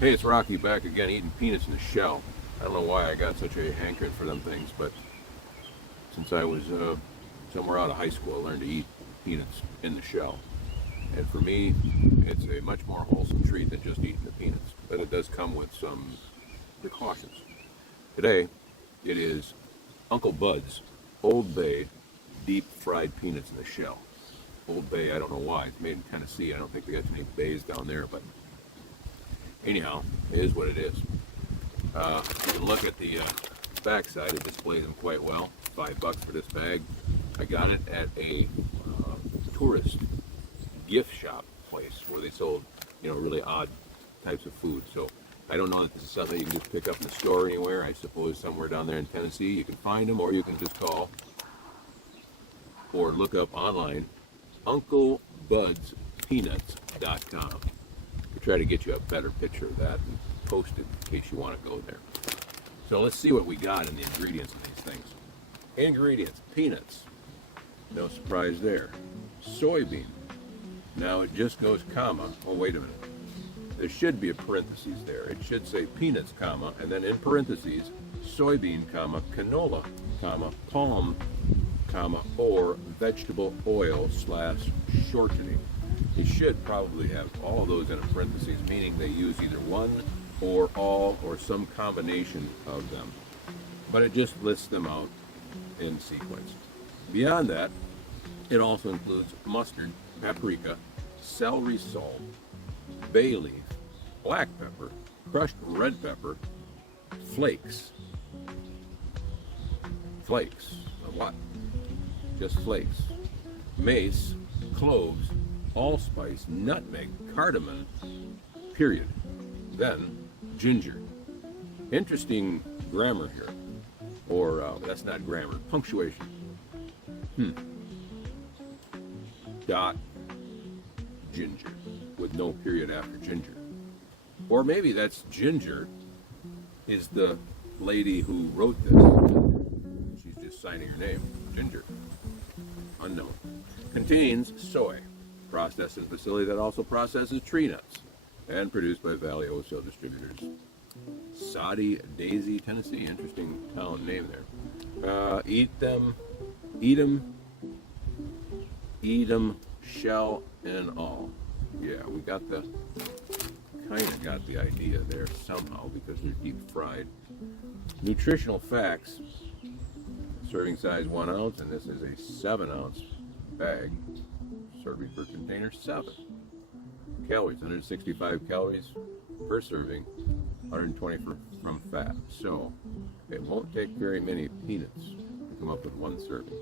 Hey, it's Rocky back again eating peanuts in the shell. I don't know why I got such a hankering for them things, but since I was somewhere out of high school, I learned to eat peanuts in the shell. And for me, it's a much more wholesome treat than just eating the peanuts. But it does come with some precautions. Today, it is Uncle Bud's Old Bay deep fried peanuts in the shell. Old Bay, I don't know why. It's made in Tennessee. I don't think they got too many bays down there, but anyhow, it is what it is. You can look at the backside. It displays them quite well. $5 for this bag. I got it at a tourist gift shop place where they sold, really odd types of food. So I don't know that this is something you can just pick up in the store anywhere. I suppose somewhere down there in Tennessee you can find them, or you can just call or look up online UncleBudsPeanuts.com. We'll try to get you a better picture of that and post it in case you want to go there. So let's see what we got in the ingredients of these things. Ingredients: peanuts, no surprise there. Soybean. Now it just goes comma. Oh, wait a minute. There should be a parentheses there. It should say peanuts, comma, and then in parentheses, soybean, comma, canola, comma, palm, comma, or vegetable oil / shortening. You should probably have all of those in a parentheses, meaning they use either one or all or some combination of them. But it just lists them out in sequence. Beyond that, it also includes mustard, paprika, celery salt, bay leaf, black pepper, crushed red pepper, flakes. Flakes of what? Just flakes. Mace, cloves, allspice, nutmeg, cardamom, period. Then ginger. Interesting grammar here. Or that's not grammar, punctuation. Dot ginger with no period after ginger. Or maybe that's Ginger is the lady who wrote this. She's just signing her name. Ginger. Unknown. Contains soy, processed in a facility that also processes tree nuts, and produced by Valley Wholesale Distributors. Soddy Daisy, Tennessee. Interesting town name there. Eat them, shell and all. Yeah, we kind of got the idea there somehow because they're deep fried. Nutritional facts: serving size 1 ounce, and this is a 7-ounce bag. Serving per container 7. Calories: 165 calories per serving, 120 from fat. So it won't take very many peanuts to come up with one serving.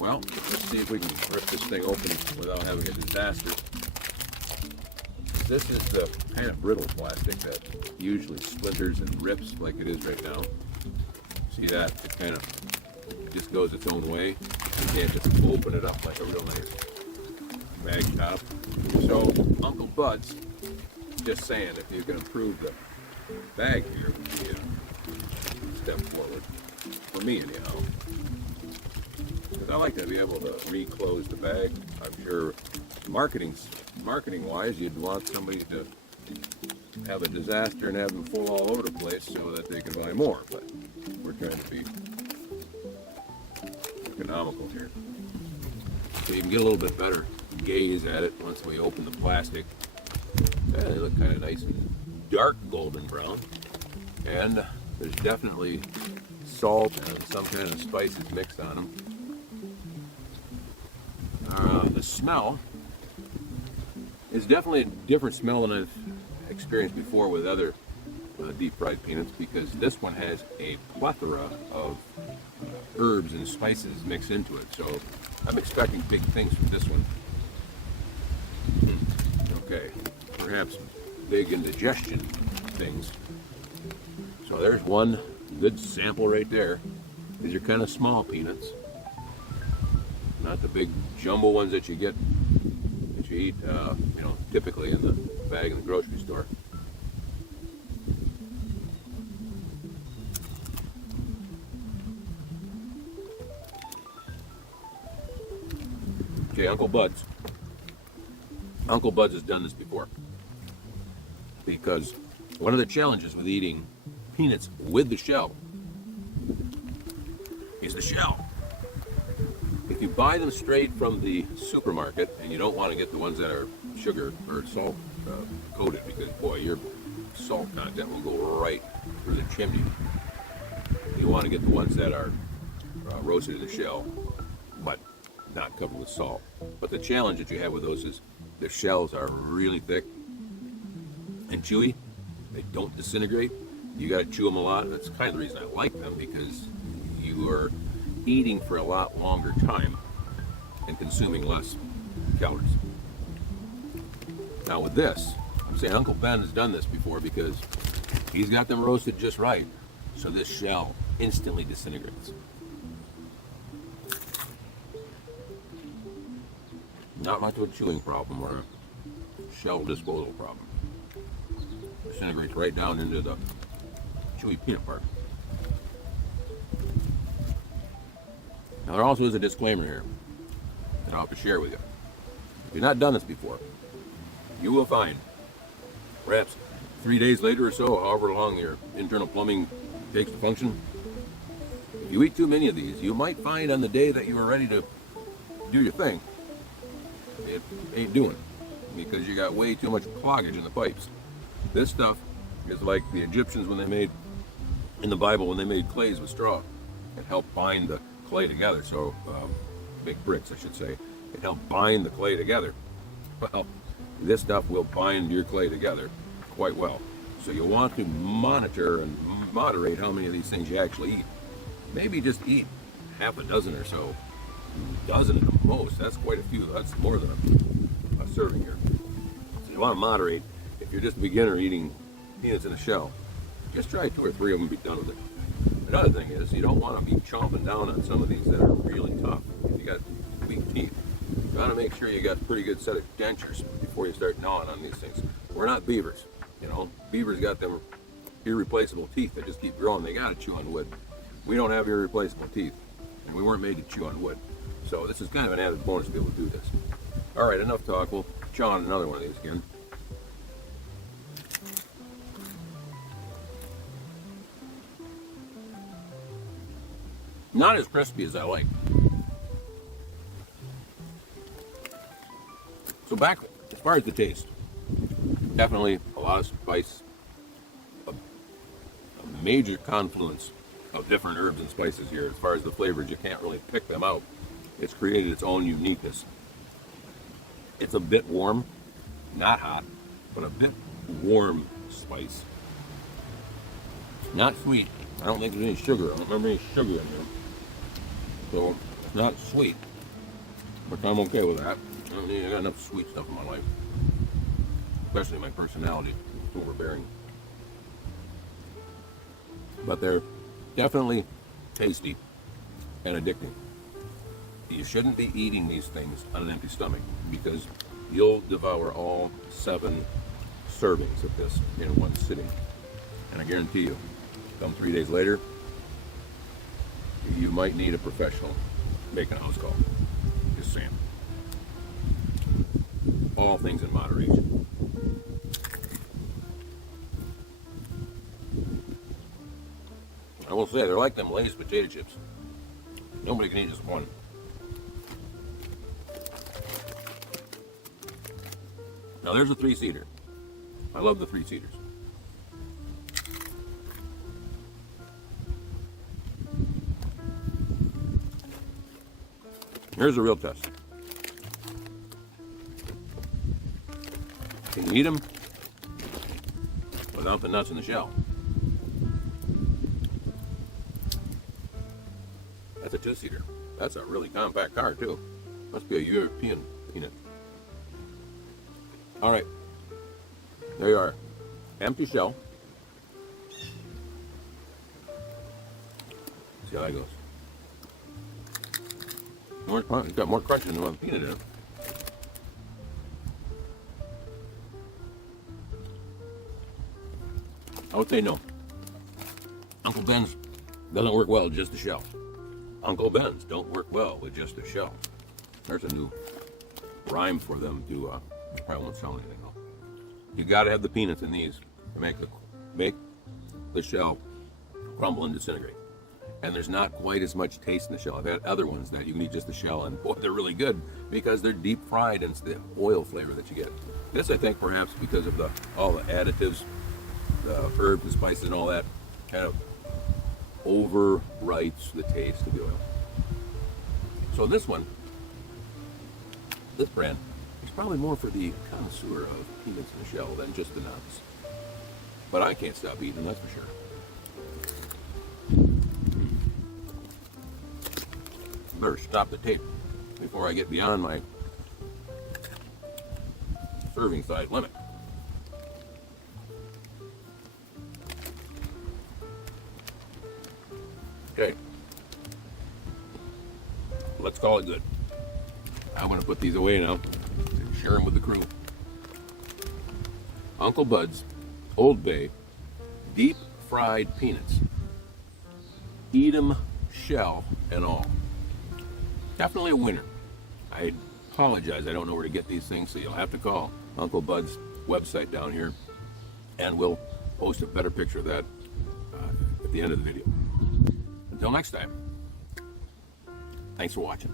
Well, let's see if we can rip this thing open without having a disaster. This is the kind of brittle plastic that usually splinters and rips like it is right now. See that? It kind of just goes its own way. You can't just open it up like a real nice bag top. So Uncle Bud's, just saying, if you can improve the bag here, would be a step forward. For me, anyhow. Because I like to be able to reclose the bag. I'm sure marketing-wise, you'd want somebody to have a disaster and have them fall all over the place so that they can buy more. But we're trying to be economical here. So you can get a little bit better gaze at it once we open the plastic. Yeah, they look kind of nice and dark golden brown. And there's definitely salt and some kind of spices mixed on them. The smell is definitely a different smell than I've experienced before with other deep fried peanuts, because this one has a plethora of herbs and spices mixed into it. So I'm expecting big things from this one. Okay, perhaps big indigestion things. So there's one good sample right there. These are kind of small peanuts. Not the big jumbo ones that you get, that you eat, typically in the bag in the grocery store. Okay, Uncle Bud's. Uncle Bud's has done this before. because one of the challenges with eating peanuts with the shell is the shell. If you buy them straight from the supermarket, and you don't want to get the ones that are sugar or salt coated, because boy, your salt content will go right through the chimney. You want to get the ones that are roasted in the shell, but not covered with salt. But the challenge that you have with those is the shells are really thick and chewy. They don't disintegrate. You got to chew them a lot. That's kind of the reason I like them, because you are eating for a lot longer time and consuming less calories. Now with this, I'm saying Uncle Ben has done this before because he's got them roasted just right, so this shell instantly disintegrates. Not much of a chewing problem or a shell disposal problem. Disintegrates right down into the chewy peanut part. Now there also is a disclaimer here that I'll have to share with you. If you've not done this before, you will find, perhaps 3 days later or so, however long your internal plumbing takes to function, if you eat too many of these, you might find on the day that you are ready to do your thing, it ain't doing it, because you got way too much cloggage in the pipes. This stuff is like the Egyptians when they made, in the Bible, when they made clays with straw. It helped bind the clay together, so big bricks I should say. It helped bind the clay together. Well, this stuff will bind your clay together quite well. So you want to monitor and moderate how many of these things you actually eat. Maybe just eat half a dozen or so. A dozen at the most. That's quite a few. That's more than a serving here. So you want to moderate. If you're just a beginner eating peanuts in a shell, just try 2 or 3 of them and be done with it. Another thing is, you don't want to be chomping down on some of these that are really tough. If you got weak teeth, you want to make sure you got a pretty good set of dentures before you start gnawing on these things. We're not beavers, you know. Beavers got them irreplaceable teeth that just keep growing. They got to chew on wood. We don't have irreplaceable teeth, and we weren't made to chew on wood. So this is kind of an added bonus to be able to do this. All right, enough talk. We'll chew on another one of these again. Not as crispy as I like. So back as far as the taste, definitely a lot of spice, a major confluence of different herbs and spices here. As far as the flavors, you can't really pick them out. It's created its own uniqueness. It's a bit warm, not hot, but a bit warm spice. Not sweet. I don't think there's any sugar. I don't remember any sugar in there. So it's not sweet, but I'm okay with that. I got enough sweet stuff in my life, especially my personality. It's overbearing. But they're definitely tasty and addicting. You shouldn't be eating these things on an empty stomach, because you'll devour all 7 servings of this in one sitting. And I guarantee you, come 3 days later, you might need a professional making a house call. Just saying. All things in moderation. I will say, they're like them Lay's potato chips. Nobody can eat just one. Now there's a 3-seater. I love the 3-seaters. Here's a real test. Can you eat them without the nuts in the shell? That's a 2-seater. That's a really compact car too. Must be a European peanut. All right, there you are. Empty shell. See how that goes. It's got more crunch than the peanut in it. I would say no. Uncle Ben's doesn't work well with just the shell. Uncle Ben's don't work well with just the shell. There's a new rhyme for them to, I probably won't sell anything though. You got to have the peanuts in these to make the shell crumble and disintegrate. And there's not quite as much taste in the shell. I've had other ones that you can eat just the shell, and boy, they're really good because they're deep fried and it's the oil flavor that you get. This, I think, perhaps because of all the additives, the herbs and spices and all that, kind of overwrites the taste of the oil. So this brand, is probably more for the connoisseur of peanuts in the shell than just the nuts. But I can't stop eating, that's for sure. Better stop the tape before I get beyond my serving size limit. Okay, let's call it good. I'm going to put these away now and share them with the crew. Uncle Bud's Old Bay deep fried peanuts. Eat 'em, shell and all. Definitely a winner. I apologize, I don't know where to get these things, so you'll have to call Uncle Bud's website down here, and we'll post a better picture of that at the end of the video. Until next time, thanks for watching.